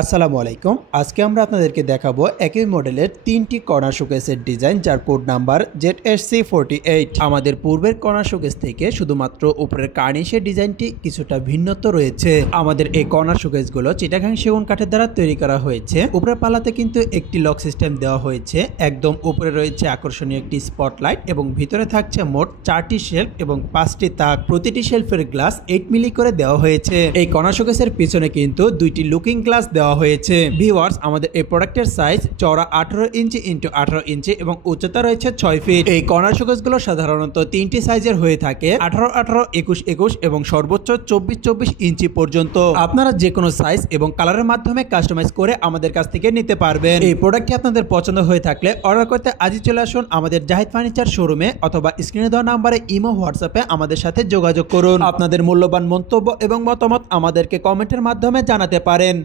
আসসালামু আলাইকুম। আজকে আমরা আপনাদেরকে দেখাবো একই মডেলের তিনটি কর্নার শোকেসের ডিজাইন, যার কোড নাম্বার ZSC48। আমাদের পূর্বের কর্নার শোকেস থেকে শুধুমাত্র উপরের কার্নিশের ডিজাইনটি কিছুটা ভিন্নত্ব রয়েছে। আমাদের এই কর্নার শোকেসগুলো চিটাগাং সেগুন কাঠের দ্বারা তৈরি করা হয়েছে। উপরের পাল্লাতে কিন্তু একটি লক সিস্টেম দেওয়া হয়েছে। একদম উপরে রয়েছে আকর্ষণীয় একটি স্পটলাইট এবং ভিতরে থাকছে মোট 4টি শেলফ এবং 5টি তাক। প্রতিটি শেলফের গ্লাস 8 মিলি করে দেওয়া হয়েছে। এই কর্নার শোকেসের পিছনে কিন্তু দুইটি লুকিং গ্লাস দেওয়া হয়েছে। ভিউয়ার্স, আমাদের এই প্রোডাক্টের সাইজ চওড়া 18 ইঞ্চি ইন্টু 18 ইঞ্চি এবং উচ্চতা রয়েছে 6 ফিট। এই কর্নার শোকেসগুলো সাধারণত তিনটি সাইজের হয়ে থাকে, 18, 18, 21, 21 এবং সর্বোচ্চ 24, 24 ইঞ্চি পর্যন্ত। আপনারা যে কোনো সাইজ এবং কালারের মাধ্যমে কাস্টমাইজ করে আমাদের কাছ থেকে নিতে পারবেন। এই প্রোডাক্টটি আপনাদের পছন্দ হয়ে থাকলে অর্ডার করতে আজই চলে আসুন আমাদের জাহিদ ফার্নিচার শোরুমে অথবা স্ক্রিনে দেওয়া নাম্বারে ইমো হোয়াটসঅ্যাপে আমাদের সাথে যোগাযোগ করুন। আপনাদের মূল্যবান মন্তব্য এবং মতামত আমাদেরকে কমেন্টের মাধ্যমে জানাতে পারেন।